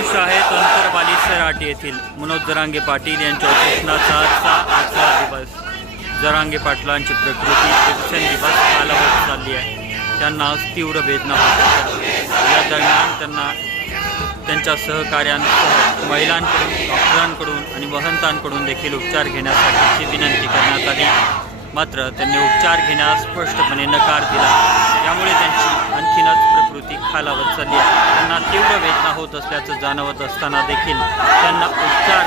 दृश्य आहे तंत्रबाली सराटी येथील मनोज जरांगे पाटील यांच्या उपोषणाचा आजचा आजचा दिवस. जरांगे पाटलांची प्रकृती दिवसेंदिवस कालावत चालली आहे. त्यांना तीव्र वेदना होत होत्या. या दरम्यान त्यांना त्यांच्या सहकार्यांसह महिलांकडून डॉक्टरांकडून आणि वसंतांकडून देखील उपचार घेण्यासाठीची विनंती करण्यात आली. मात्र त्यांनी उपचार घेण्यास स्पष्टपणे नकार दिला. त्यामुळे त्यांची आणखीनच प्रकृती खालावत चालली आहे. त्यांना तीव्र वेदना होत असल्याचं जाणवत असताना देखील त्यांना उपचार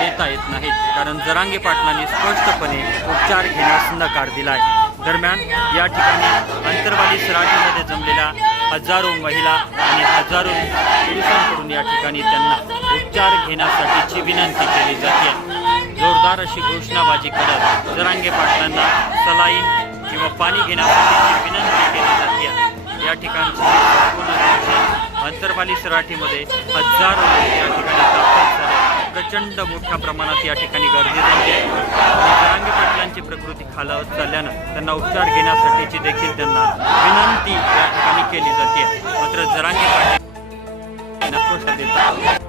देता येत नाहीत. कारण जरांगे पाटलांनी स्पष्टपणे उपचार घेण्यास नकार दिला आहे दरम्यान या ठिकाणी अंतरवाली सराठीमध्ये जमलेल्या हजारो महिला आणि हजारो पुरुषांकडून या ठिकाणी त्यांना उपचार घेण्यासाठीची विनंती केली जाते. जोरदार अशी घोषणाबाजी करत जरांगे पाटलांना सलाईन किंवा पाणी घेण्यासाठीची विनंती केली जाते. या ठिकाणची अंतरवाली सराठीमध्ये हजारो लोक या ठिकाणी प्रचंड मोठ्या प्रमाणात या ठिकाणी गर्दी झाली. आहे आणि पाटलांची प्रकृती खालावत चालल्यानं त्यांना उपचार घेण्यासाठीची देखील त्यांना विनंती या ठिकाणी केली जाते. मात्र जरांगे पाटील यांना देतात.